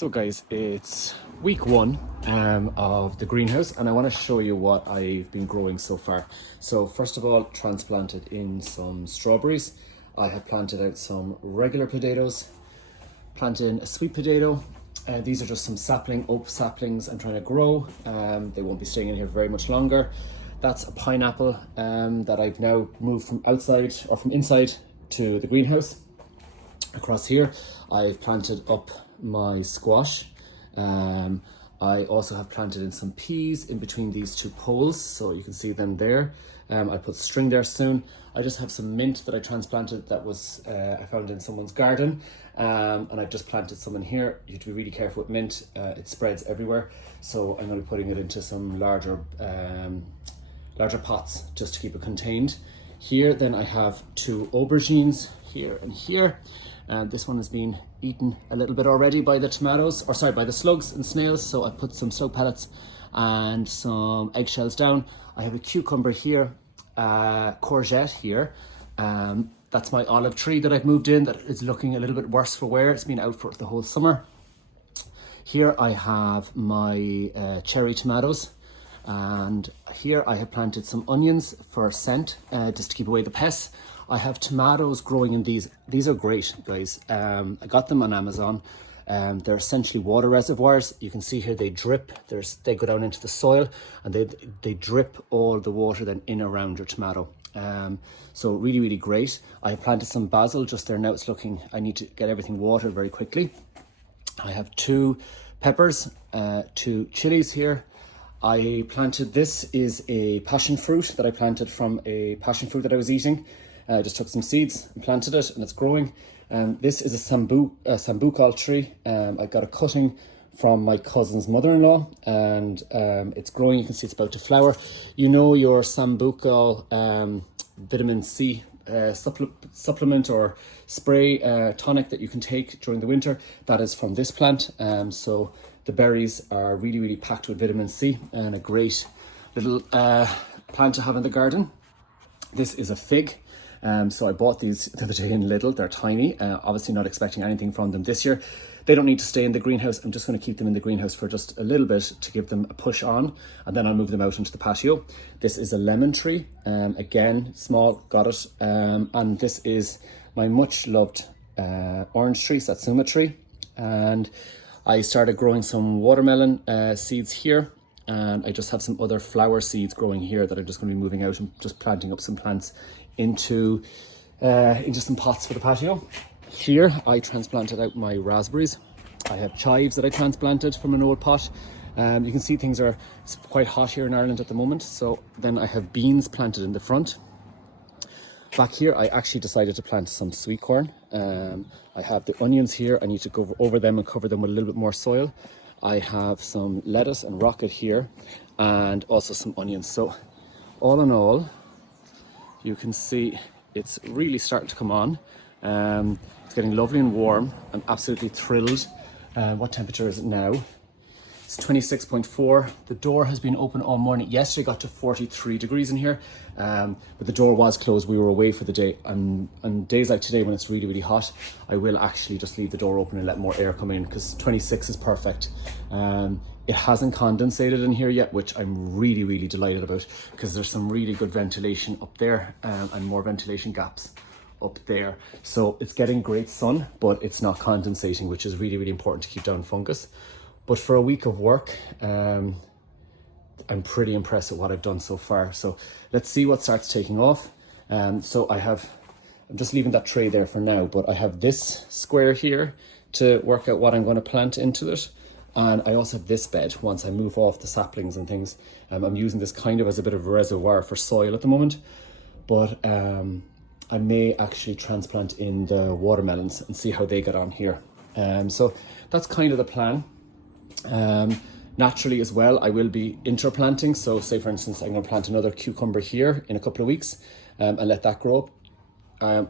So guys, it's week one of the greenhouse and I want to show you what I've been growing so far. So first of all, transplanted in some strawberries. I have planted out some regular potatoes, planted in a sweet potato. These are just some oak saplings I'm trying to grow. They won't be staying in here very much longer. That's a pineapple that I've now moved from outside or from inside to the greenhouse. Across here, I've planted up my squash. I also have planted in some peas in between these two poles, so you can see them there. I put string there soon. I just have some mint that I transplanted that was I found in someone's garden, and I've just planted some in here. You have to be really careful with mint; it spreads everywhere. So I'm going to be putting it into some larger pots just to keep it contained. Here, then I have two aubergines here and here. This one has been eaten a little bit already by the by the slugs and snails. So I put some slug pellets and some eggshells down. I have a cucumber here, courgette here. That's my olive tree that I've moved in that is looking a little bit worse for wear. It's been out for the whole summer. Here I have my cherry tomatoes. And here I have planted some onions for scent, just to keep away the pests. I have tomatoes growing in these. These are great, guys. I got them on Amazon. They're essentially water reservoirs. You can see here they drip. They go down into the soil and they drip all the water then in around your tomato. So really, really great. I have planted some basil just there now. It's looking, I need to get everything watered very quickly. I have two peppers, two chilies here. I planted, this is a passion fruit that I planted from a passion fruit that I was eating. I just took some seeds and planted it and it's growing. This is a sambucol tree. I got a cutting from my cousin's mother-in-law and it's growing. You can see it's about to flower. You know your sambucol vitamin C supplement or spray tonic that you can take during the winter, that is from this plant. So the berries are really, really packed with vitamin C and a great little plant to have in the garden. This is a fig. So I bought these the other day in Lidl. They're tiny, obviously not expecting anything from them this year. They don't need to stay in the greenhouse. I'm just going to keep them in the greenhouse for just a little bit to give them a push on, and then I'll move them out into the patio. This is a lemon tree, again, small, got it. And this is my much loved orange tree, Satsuma tree. And I started growing some watermelon seeds here, and I just have some other flower seeds growing here that I'm just going to be moving out and just planting up some plants into some pots for the patio. Here I transplanted out my raspberries. I have chives that I transplanted from an old pot. You can see it's quite hot here in Ireland at the moment. So then I have beans planted in the front. Back here I actually decided to plant some sweet corn. I have the onions here. I need to go over them and cover them with a little bit more soil. I have some lettuce and rocket here and also some onions. So all in all, you can see it's really starting to come on. It's getting lovely and warm. I'm absolutely thrilled. What temperature is it now? It's 26.4. The door has been open all morning. Yesterday got to 43 degrees in here, but the door was closed. We were away for the day. And on days like today when it's really, really hot, I will actually just leave the door open and let more air come in because 26 is perfect. It hasn't condensated in here yet, which I'm really, really delighted about because there's some really good ventilation up there and more ventilation gaps up there. So it's getting great sun, but it's not condensating, which is really, really important to keep down fungus. But for a week of work, I'm pretty impressed with what I've done so far. So let's see what starts taking off. So I'm just leaving that tray there for now, but I have this square here to work out what I'm going to plant into it. And I also have this bed once I move off the saplings and things. I'm using this kind of as a bit of a reservoir for soil at the moment. But I may actually transplant in the watermelons and see how they get on here. So that's kind of the plan. Naturally as well, I will be interplanting. So say for instance, I'm going to plant another cucumber here in a couple of weeks and let that grow up.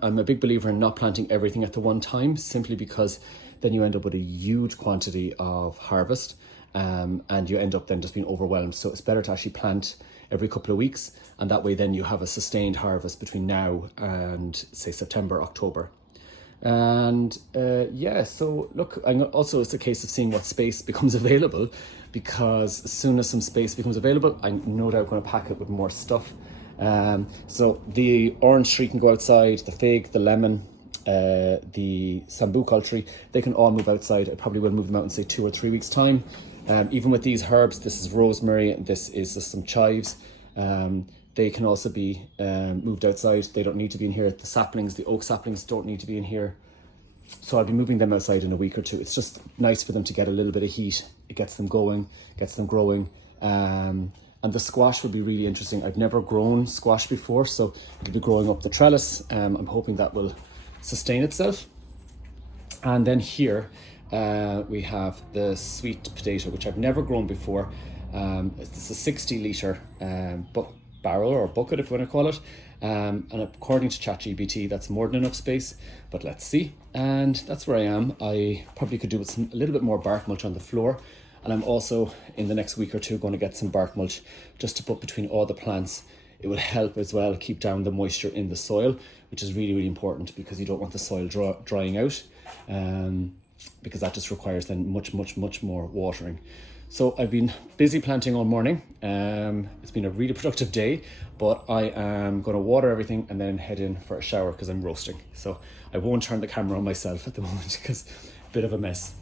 I'm a big believer in not planting everything at the one time, simply because then you end up with a huge quantity of harvest and you end up then just being overwhelmed. So it's better to actually plant every couple of weeks, and that way then you have a sustained harvest between now and say September, October. And yeah, so look, also it's a case of seeing what space becomes available, because as soon as some space becomes available, I'm no doubt going to pack it with more stuff. So the orange tree can go outside, the fig, the lemon, the sambuca tree, they can all move outside. I probably will move them out in say 2 or 3 weeks time. Even with these herbs, this is rosemary, this is just some chives. They can also be moved outside. They don't need to be in here. The saplings, the oak saplings don't need to be in here. So I'll be moving them outside in a week or two. It's just nice for them to get a little bit of heat. It gets them going, gets them growing. And the squash would be really interesting. I've never grown squash before, so it'll be growing up the trellis. I'm hoping that will sustain itself. And then here we have the sweet potato, which I've never grown before. It's a 60 litre barrel or bucket, if you want to call it. And according to ChatGPT, that's more than enough space, but let's see. And that's where I am. I probably could do with a little bit more bark mulch on the floor. And I'm also, in the next week or two, going to get some bark mulch just to put between all the plants. It will help as well keep down the moisture in the soil, which is really, really important, because you don't want the soil drying out, because that just requires then much more watering. So I've been busy planting all morning. It's been a really productive day, but I am going to water everything and then head in for a shower because I'm roasting. So I won't turn the camera on myself at the moment because a bit of a mess.